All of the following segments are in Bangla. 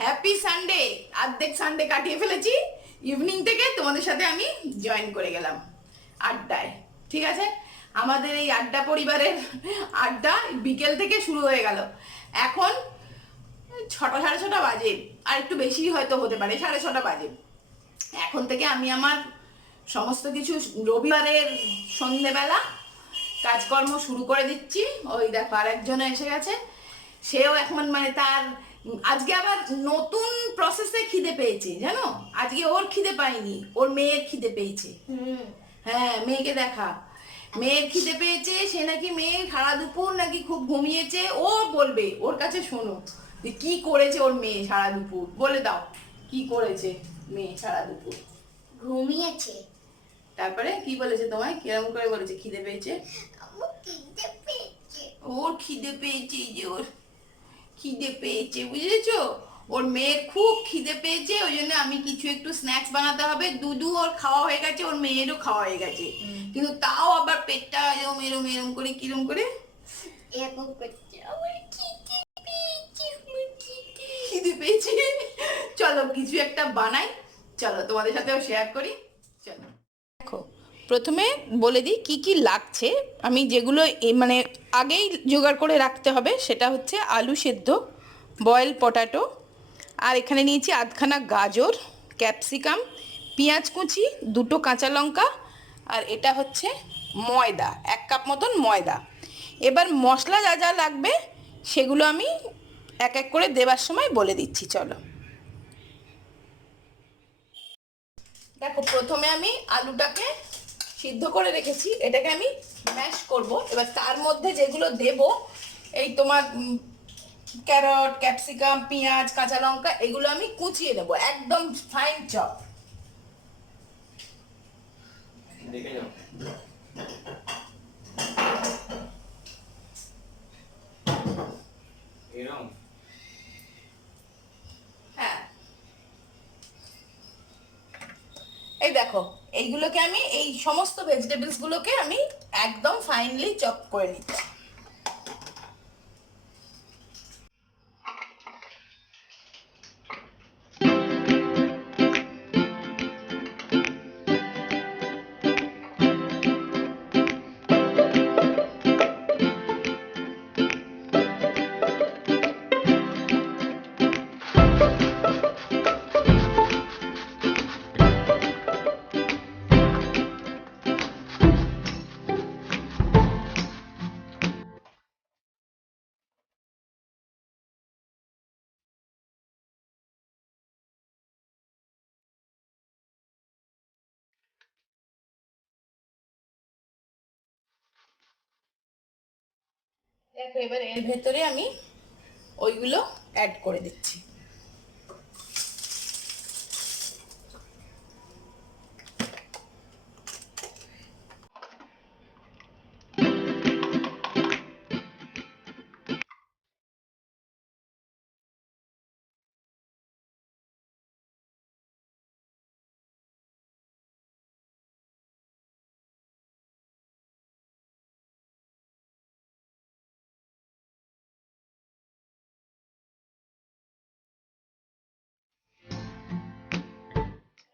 Happy Sunday. অর্ধেক সানডে কাটিয়ে ফেলেছি। ইভিনিং থেকে তোমাদের সাথে আমি জয়েন করে গেলাম আড্ডায়। ঠিক আছে, আমাদের এই আড্ডা পরিবারের আড্ডা বিকেল থেকে শুরু হয়ে গেল। এখন 6টা 6:30 বাজে, আর একটু বেশি হয়তো হতে পারে, 6:30 বাজে। এখন থেকে আমি আমার সমস্ত কিছু রবিবারের সন্ধেবেলা কাজকর্ম শুরু করে দিচ্ছি। ওই দেখো আর একজন এসে গেছে, সেও এখন মানে তার আজকে আবার নতুন প্রসেসে খিদে পেয়েছে জানো। আজকে ওর খিদে পায়নি, ওর মেয়ের খিদে পেয়েছে। হ্যাঁ, মেয়েকে দেখা, মেয়ের খিদে পেয়েছে। সে নাকি মেয়ে সারা দুপুর নাকি খুব ঘুমিয়েছে। ও বলবে, ওর কাছে শোনো যে কি করেছে ওর মেয়ে সারা দুপুর। বলে দাও কি করেছে মেয়ে সারা দুপুর। ঘুমিয়েছে। তারপরে কি বলেছে তোমায়, কিরকম করে বলেছে খিদে পেয়েছে? আমার খিদে পেয়েছে। ওর খিদে পেয়েছে, এই যে ওর খিদে পেয়েছে, বুঝেছো? ওর মেয়ের খুব খিদে পেয়েছে, ওই জন্য আমি কিছু একটু স্ন্যাক্স বানাতে হবে। দুধু ওর খাওয়া হয়ে গেছে, ওর মেয়েরও খাওয়া হয়ে গেছে, কিন্তু তাও আবার পেটটা এরম এরম এরম করে কিরম করে এরকম করছে। আমার খিদে পেয়েছে, আমার খিদে পেয়েছে। চলো কিছু একটা বানাই, চলো তোমাদের সাথেও শেয়ার করি। চলো দেখো, প্রথমে বলে দিই কি কি লাগছে। আমি যেগুলো মানে আগেই জোগাড় করে রাখতে হবে সেটা হচ্ছে আলু সেদ্ধ, বয়েল পটাটো, আর এখানে নিয়েছি আধখানা গাজর, ক্যাপসিকাম, পেঁয়াজ কুচি, 2টো কাঁচা লঙ্কা, আর এটা হচ্ছে ময়দা, 1 কাপ মতন ময়দা। এবার মশলা যা যা লাগবে সেগুলো আমি এক এক করে দেবার সময় বলে দিচ্ছি। চলো দেখো, প্রথমে আমি আলুটাকে সিদ্ধ করে রেখেছি, এটাকে আমি ম্যাশ করব। এবার তার মধ্যে যেগুলো দেব, এই তোমার ক্যারট, ক্যাপসিকাম, পেঁয়াজ, কাঁচা লঙ্কা, এগুলো আমি কুচিয়ে নেব একদম ফাইন চপ। দেখে যাও। এরকম হ্যাঁ, এই দেখো, এইগুলোকে আমি এই সমস্ত ভেজিটেবলস গুলোকে আমি একদম ফাইনলি চপ করে নিচ্ছি। দেখো, এবার এর ভেতরে আমি ওইগুলো অ্যাড করে দিচ্ছি।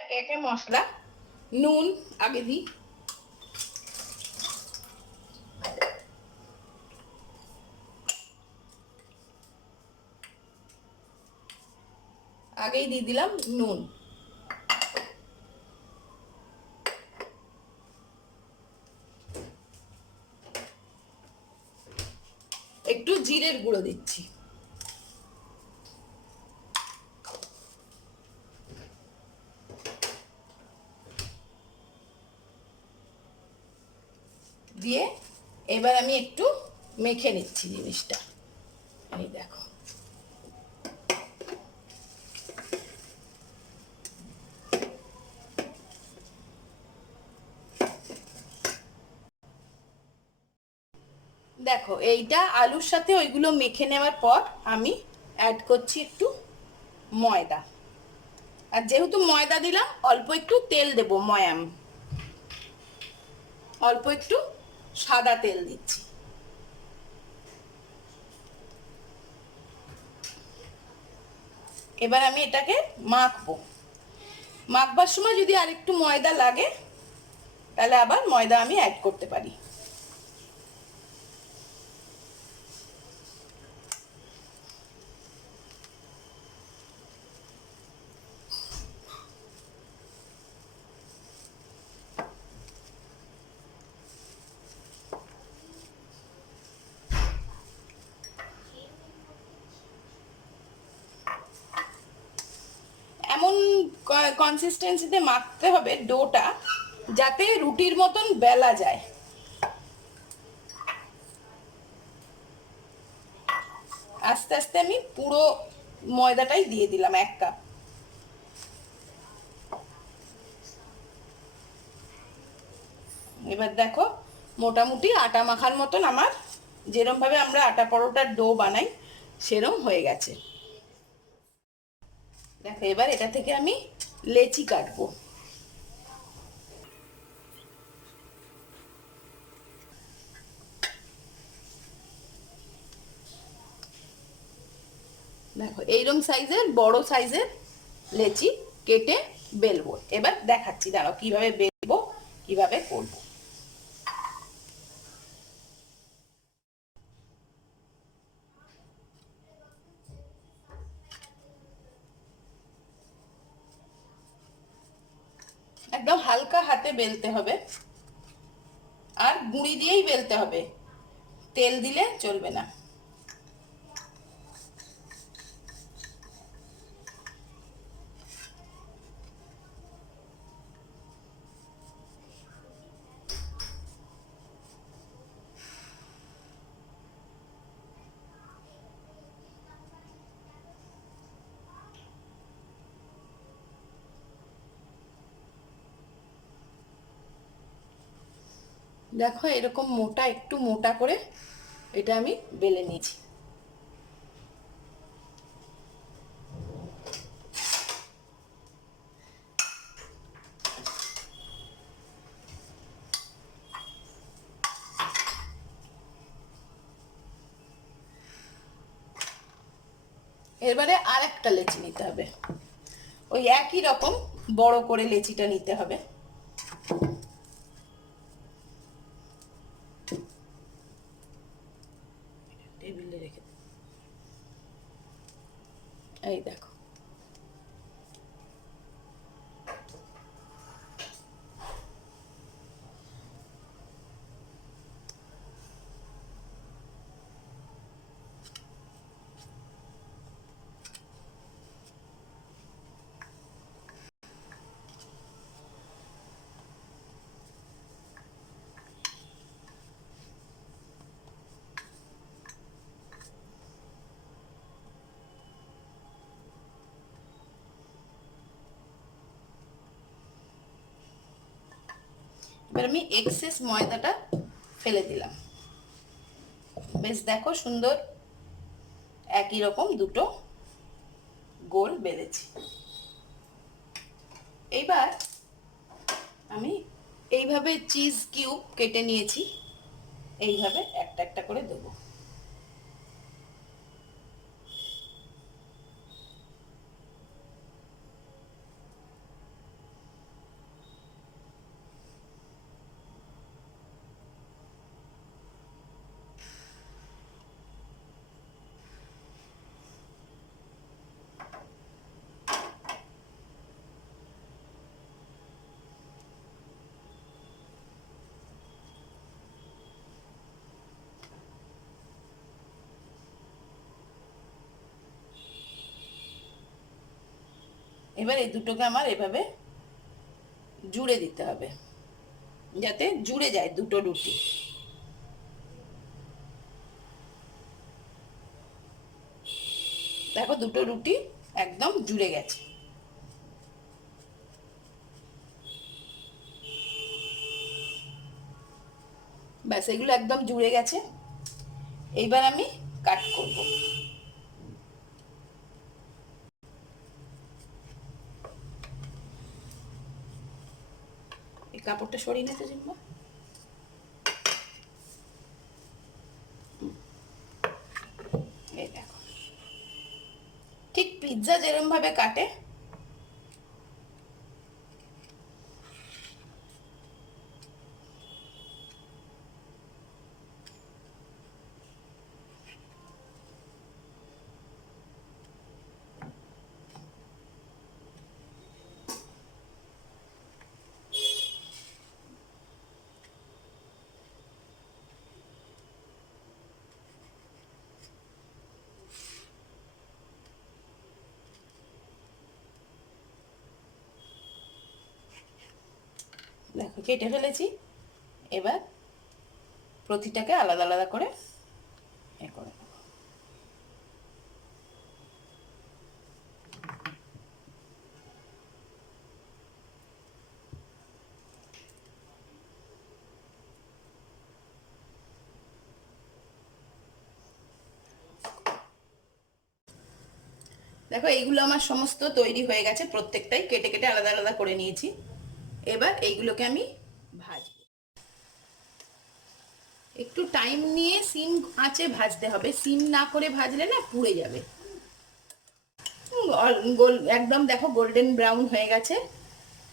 একে একে মশলা, নুন আগে দিই, আগেই দিয়ে দিলাম নুন, একটু জিরের গুঁড়ো দিচ্ছি, দিয়ে এবার আমি একটু মেখে নিচ্ছি জিনিসটা। এই দেখো, দেখো এইটা আলুর সাথে ওইগুলো মেখে নেওয়ার পর আমি অ্যাড করছি একটু ময়দা। আর যেহেতু ময়দা দিলাম, অল্প একটু তেল দেব, ময়াম, অল্প একটু সাদা তেল দিচ্ছি। এবার আমি এটাকে মাখবো। মাখবার সময় যদি আরেকটু ময়দা লাগে তাহলে আবার ময়দা আমি অ্যাড করতে পারি। এমন কনসিস্টেন্সিতে মাখতে হবে ডোটা যাতে রুটির মতন বেলা যায়। আস্তে আস্তে আমি পুরো ময়দাটাই দিয়ে দিলাম 1 কাপ। এবার দেখো মোটামুটি আটা মাখার মতন আমার, যেরম ভাবে আমরা আটা পরোটার ডো বানাই সেরম হয়ে গেছে। দেখো এবার এটা থেকে আমি লেচি কাটবো। দেখো এইরকম সাইজের বড় সাইজের লেচি কেটে বেলবো। এবার দেখাচ্ছি, দাঁড়াও কিভাবে বেলবো, কিভাবে করবো। একদম হালকা হাতে বেলতে হবে, আর গুঁড়ি দিয়েই বেলতে হবে, তেল দিলে চলবে না। দেখো এরকম মোটা, একটু মোটা করে এটা আমি বেলে নিয়েছি। এবারে আরেকটা লেচি নিতে হবে, ওই একই রকম বড় করে লেচিটা নিতে হবে। টেবিলে রেখে এই দেখো, এবার আমি এক্সেস ময়দাটা ফেলে দিলাম। বেশ দেখো সুন্দর একই রকম দুটো গোল বেলেছি। এইবার আমি এইভাবে চিজ কিউব কেটে নিয়েছি, এইভাবে একটা একটা করে দেবো। এবার এই দুটোকে আমার এভাবে জুড়ে দিতে হবে যাতে জুড়ে যায় দুটো রুটি। দেখো দুটো রুটি একদম জুড়ে গেছে। ব্যাস এগুলো একদম জুড়ে গেছে। এইবার আমি কাট করব। এই কাপড়টা সরিয়ে নিতে জিম্মা। এই দেখো ঠিক পিৎজা পিৎজা যেরকম ভাবে কাটে দেখো কেটে ফেলেছি। এবার প্রতিটাকে আলাদা আলাদা করে এ করে নেব। দেখো এইগুলো আমার সমস্ত তৈরি হয়ে গেছে, প্রত্যেকটাই কেটে কেটে আলাদা আলাদা করে নিয়েছি। এবার এইগুলোকে আমি ভাজবো। একটু টাইম নিয়ে সিম আঁচে ভাজতে হবে, সিম না করে ভাজলে না পুড়ে যাবে। একদম দেখো গোল্ডেন ব্রাউন হয়ে গেছে,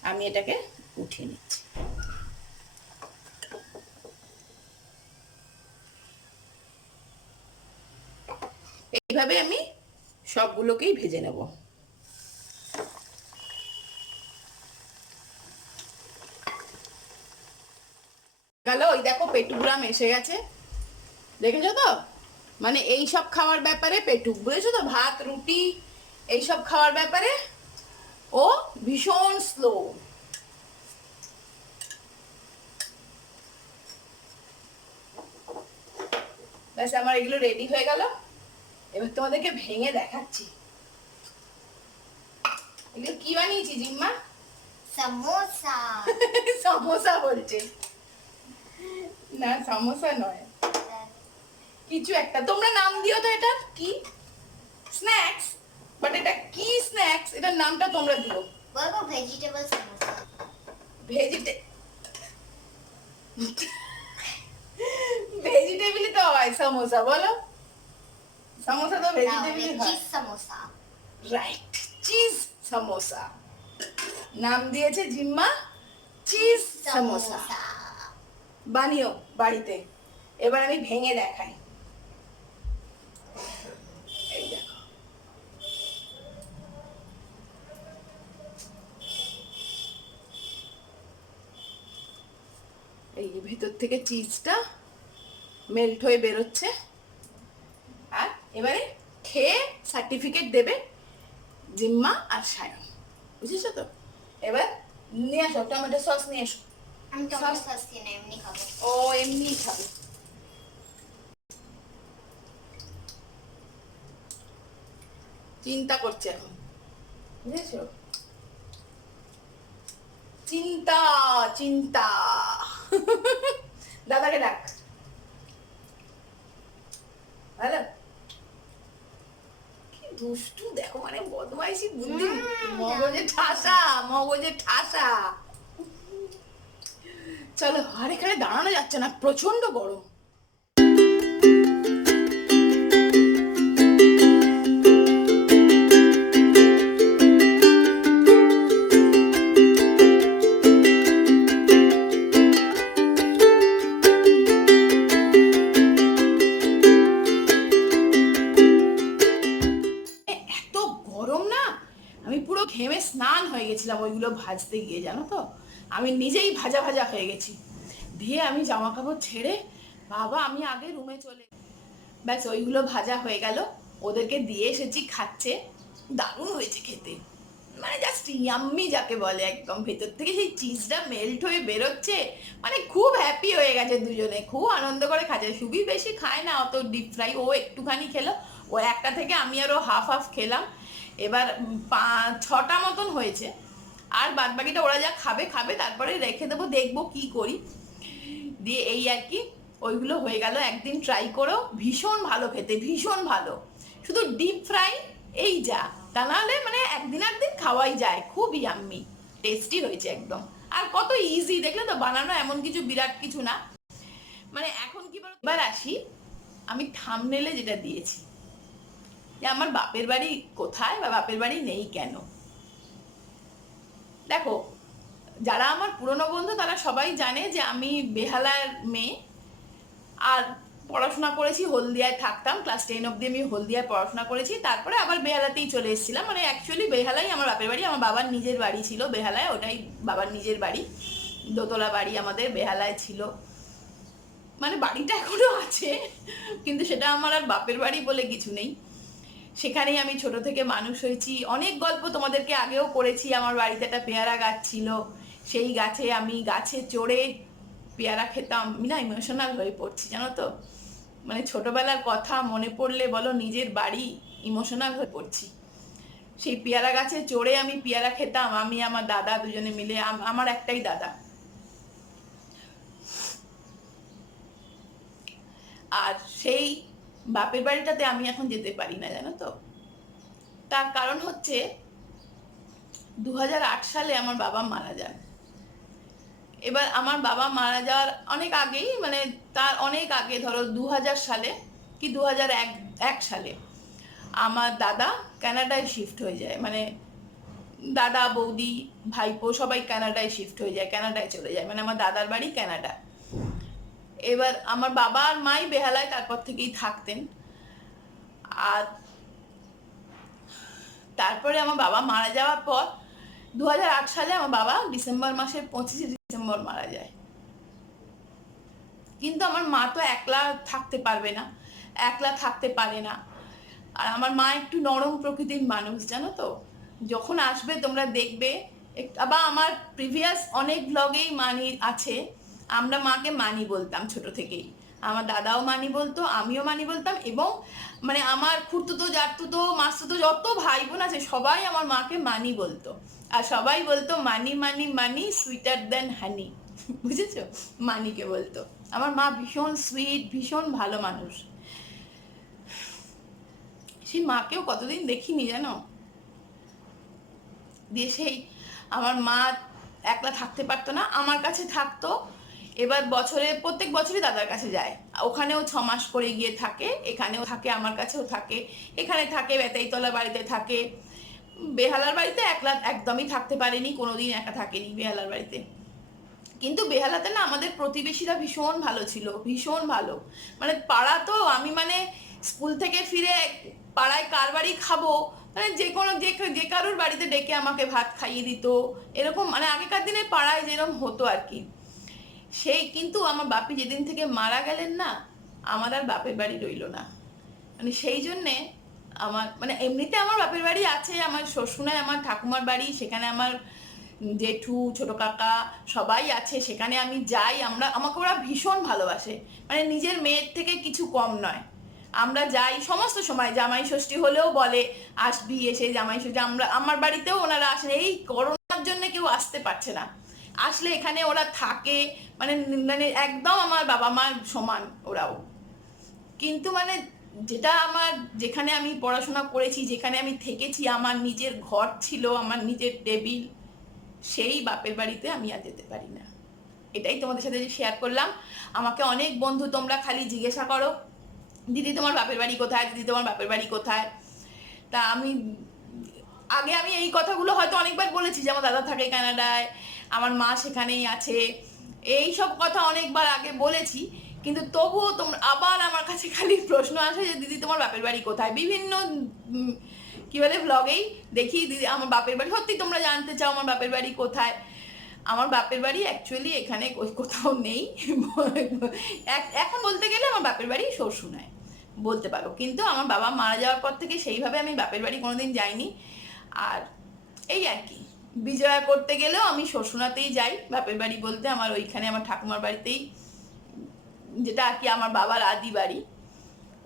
আমি এটাকে উঠিয়ে নিচ্ছি। এইভাবে আমি সবগুলোকেই ভেজে নেব। গেল, ওই দেখো পেটুগ্রাম এসে গেছে, দেখেছো তো? মানে এই সব খাওয়ার ব্যাপারে পেটুক, বুঝেছো তো? ভাত রুটি এইসব খাওয়ার ব্যাপারে ও ভীষণ স্লো। ব্যাস আমার এগুলো রেডি হয়ে গেল। এবার তোমাদেরকে ভেঙে দেখাচ্ছি এগুলো কি বানিয়েছি। জিম্মা समोसा। সমোসা বলছে না, সমোসা নয়, কিছু একটা তোমরা নাম দিও তো। এটা কি স্ন্যাক্স, বাট এটা কি স্ন্যাক্স এটার নামটা তোমরা দিও। বলো ভেজিটেবল সমোসা। ভেজিটেবলই তো হয় সমোসা, বলো। সমোসা তো ভেজিটেবলই হয়। Cheese samosa. Right, cheese samosa নাম দিয়েছে জিম্মা, চিজ সমোসা। বানিও বাড়িতে। এবার আমি ভেঙে দেখাই। এই দেখো, এই ভেতর থেকে চিজটা মেল্ট হয়ে বেরোচ্ছে। আর এবারে খেয়ে সার্টিফিকেট দেবে জিম্মা আর সায়ন, বুঝেছো তো? এবার নিয়ে আসো টমেটো সস, নিয়ে এসো। আমি টমেটো সস দিয়ে না, এমনি খাবো। ও এমনি খাবে। চিন্তা করছে এখন, বুঝেছো? চিন্তা চিন্তা। দাদাকে ডাক। ভালো, কি দুষ্টু দেখো, মানে বদমাইশি বুদ্ধি, মগজে ঠাসা, মগজে ঠাসা। চলো, আর এখানে দাঁড়ানো যাচ্ছে না, প্রচন্ড গরম। এত গরম না, আমি পুরো ঘেমে স্নান হয়ে গেছিলাম ওইগুলো ভাজতে গিয়ে, জানো তো? আমি নিজেই ভাজা ভাজা হয়ে গেছি। দিয়ে আমি জামা কাপড় ছেড়ে বাবা আমি আগে রুমে চলে, ব্যাস ওইগুলো ভাজা হয়ে গেল, ওদেরকে দিয়ে এসেছি, খাচ্ছে। দারুণ হয়েছে খেতে, মানে জাস্ট ইয়াম্মি যাকে বলে, একদম ভেতর থেকে সেই চিজটা মেল্ট হয়ে বেরোচ্ছে। মানে খুব হ্যাপি হয়ে গেছে দুজনে, খুব আনন্দ করে খাচ্ছে। সুবি বেশি খায় না অত ডিপ ফ্রাই, ও একটুখানি খেলো, ও একটা থেকে আমি আরও হাফ হাফ খেলাম। এবার 6টা মতন হয়েছে, আর বাদ বাকিটা ওরা যা খাবে খাবে, তারপরে রেখে দেবো, দেখবো কি করি। দিয়ে এই আর কি, ওইগুলো হয়ে গেল। একদিন ট্রাই করো, ভীষণ ভালো খেতে, ভীষণ ভালো। শুধু ডিপ ফ্রাই এই যা, তা নাহলে মানে একদিন একদিন খাওয়াই যায়। খুব ইয়াম্মি টেস্টি হয়েছে একদম। আর কত ইজি দেখলে তো বানানো, এমন কিছু বিরাট কিছু না। মানে এখন কি বলো, এবার আসি আমি থাম্বনেলে যেটা দিয়েছি, যে আমার বাপের বাড়ি কোথায় বা বাপের বাড়ি নেই কেন। দেখো, যারা আমার পুরনো বন্ধু তারা সবাই জানে যে আমি বেহালার মেয়ে, আর পড়াশোনা করেছি হলদিয়ায়, থাকতাম ক্লাস 10 অবধি আমি হলদিয়ায় পড়াশোনা করেছি, তারপরে আবার বেহালাতেই চলে এসেছিলাম। মানে অ্যাকচুয়ালি বেহালাই আমার বাপের বাড়ি, আমার বাবার নিজের বাড়ি ছিল বেহালায়, ওটাই বাবার নিজের বাড়ি, দোতলা বাড়ি আমাদের বেহালায় ছিল। মানে বাড়িটা এখনো আছে, কিন্তু সেটা আমার আর বাপের বাড়ি বলে কিছু নেই। সেখানেই আমি ছোট থেকে মানুষ হয়েছি। অনেক গল্প তোমাদেরকে আগেও করেছি। আমার বাড়িতে একটা পেয়ারা গাছ ছিল, সেই গাছে আমি গাছে চড়ে পেয়ারা খেতাম। আমি না ইমোশনাল হয়ে পড়ছি জানো তো, মানে ছোটবেলার কথা মনে পড়লে বলো, নিজের বাড়ি, ইমোশনাল হয়ে পড়ছি। সেই পেয়ারা গাছে চড়ে আমি পেয়ারা খেতাম, আমি আমার দাদা দুজনে মিলে। আমার একটাই দাদা। আর সেই বাপের বাড়িটাতে আমি এখন যেতে পারি না জানো তো। তার কারণ হচ্ছে 2008 সালে আমার বাবা মারা যান। এবার আমার বাবা মারা যাওয়ার অনেক আগেই, মানে তার অনেক আগে, ধরো 2000 সালে কি 2001 সালে আমার দাদা কানাডায় শিফট হয়ে যায়। মানে দাদা, বৌদি, ভাইপো সবাই কানাডায় শিফট হয়ে যায়, কানাডায় চলে যায়। মানে আমার দাদার বাড়ি কানাডা। এবার আমার বাবা আর মাই বেহালায় তারপর থেকেই থাকতেন। আর তারপরে আমার বাবা মারা যাওয়ার পর 2008 সালে আমার বাবা ডিসেম্বর মাসের 25 ডিসেম্বর মারা যায়। কিন্তু আমার মা তো একলা থাকতে পারবে না, একলা থাকতে পারে না। আর আমার মা একটু নরম প্রকৃতির মানুষ জানো তো। যখন আসবে তোমরা দেখবে, আবার আমার প্রিভিয়াস অনেক ব্লগেই মানি আছে, আমরা মাকে মানি বলতাম ছোট থেকেই। আমার দাদাও মানি বলতো, আমিও মানি বলতাম, এবং মানে আমার খুড়তুতো, জাতুতো, মাসতুতো যত ভাই বোন আছে সবাই আমার মাকে মানি বলতো। আর সবাই বলতো মানি মানি মানি সুইটার দেন হানি, বুঝেছো? মানিকে বলতো। আমার মা ভীষণ সুইট, ভীষণ ভালো মানুষ। সেই মাকেও কতদিন দেখিনি জানো। দিয়ে সেই আমার মা একলা থাকতে পারতো না, আমার কাছে থাকতো। এবার বছরে প্রত্যেক বছরই দাদার কাছে যায়, ওখানেও 6 মাস করে গিয়ে থাকে, এখানেও থাকে, আমার কাছেও থাকে। এখানে থাকে, বেতাইতলা বাড়িতে থাকে। বেহালার বাড়িতে একলা একদমই থাকতে পারেনি, কোনোদিন একা থাকেনি বেহালার বাড়িতে। কিন্তু বেহালাতে না আমাদের প্রতিবেশীরা ভীষণ ভালো ছিল, ভীষণ ভালো। মানে পাড়া তো, আমি মানে স্কুল থেকে ফিরে পাড়ায় কার বাড়ি খাবো, মানে যে কোনো যে কারোর বাড়িতে ডেকে আমাকে ভাত খাইয়ে দিত, এরকম। মানে আগেকার দিনে পাড়ায় যেরকম হতো আর কি। সেই কিন্তু আমার বাপি যেদিন থেকে মারা গেলেন না, আমার আর বাপের বাড়ি রইল না। মানে সেই জন্যে আমার, মানে এমনিতে আমার বাপের বাড়ি আছে, আমার শ্বশুরায় আমার ঠাকুমার বাড়ি, সেখানে আমার জেঠু, ছোট কাকা সবাই আছে, সেখানে আমি যাই। আমাকে ওরা ভীষণ ভালোবাসে, মানে নিজের মেয়ের থেকে কিছু কম নয়। আমরা যাই সমস্ত সময়, জামাই ষষ্ঠী হলেও বলে আসবি, এসে জামাই ষষ্ঠী। আমার বাড়িতেও ওনারা আসেন, এই করোনার জন্য কেউ আসতে পারছে না, আসলে এখানে ওরা থাকে। মানে মানে একদম আমার বাবা মার সমান ওরাও। কিন্তু মানে যেটা আমার, যেখানে আমি পড়াশোনা করেছি, যেখানে আমি থেকেছি, আমার নিজের ঘর ছিল, আমার নিজের টেবিল, সেই বাপের বাড়িতে আমি আর যেতে পারি না। এটাই তোমাদের সাথে যে শেয়ার করলাম। আমাকে অনেক বন্ধু তোমরা খালি জিজ্ঞাসা করো, দিদি তোমার বাপের বাড়ি কোথায়, দিদি তোমার বাপের বাড়ি কোথায়। তা আমি আমি এই কথাগুলো হয়তো অনেকবার বলেছি, যে আমার দাদা থাকে কানাডায়, আমার মা সেখানেই আছে, এই সব কথা অনেকবার আগে বলেছি। কিন্তু তবুও তোমরা আবার আমার কাছে খালি প্রশ্ন আসে যে দিদি তোমার বাপের বাড়ি কোথায়। বিভিন্ন কি বলে ব্লগেই দেখি দিদি আমার বাপের বাড়ি, সত্যি তোমরা জানতে চাও আমার বাপের বাড়ি কোথায়। আমার বাপের বাড়ি অ্যাকচুয়ালি এখানে কোথাও নেই। এখন বলতে গেলে আমার বাপের বাড়ি শ্বশুরায় বলতে পারো, কিন্তু আমার বাবা মারা যাওয়ার পর থেকে সেইভাবে আমি বাপের বাড়ি কোনোদিন যাইনি। আর এই আর কি, বিজয়া করতে গেলেও আমি শ্বশুরাতেই যাই। বাপের বাড়ি বলতে আমার ওইখানে আমার ঠাকুমার বাড়িতেই, যেটা আর কি আমার বাবার আদি বাড়ি,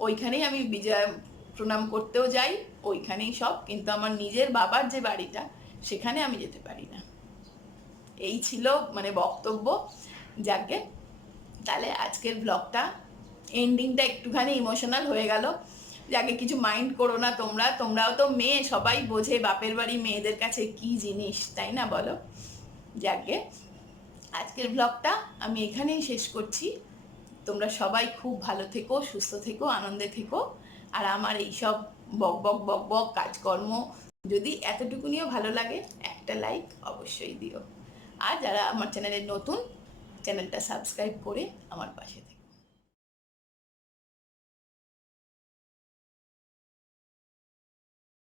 ওইখানেই আমি বিজয়া প্রণাম করতেও যাই, ওইখানেই সব। কিন্তু আমার নিজের বাবার যে বাড়িটা, সেখানে আমি যেতে পারি না। এই ছিল মানে বক্তব্য। যাকে তাহলে আজকের ব্লগটা এন্ডিংটা একটুখানি ইমোশনাল হয়ে গেল। যাকে কিছু মাইন্ড করো না তোমরাও তো মেয়ে, সবাই বোঝে বাপের বাড়ি মেয়েদের কাছে কি জিনিস, তাই না বলো? যাকে আজকের ব্লগটা আমি এখানেই শেষ করছি। তোমরা সবাই খুব ভালো থেকো, সুস্থ থেকো, আনন্দে থেকো। আর আমার এইসব বক বক বক বক কাজকর্ম, যদি এতটুকুনিও ভালো লাগে একটা লাইক অবশ্যই দিও। আর যারা আমার চ্যানেলে নতুন, চ্যানেলটা সাবস্ক্রাইব করে আমার পাশে থেকো।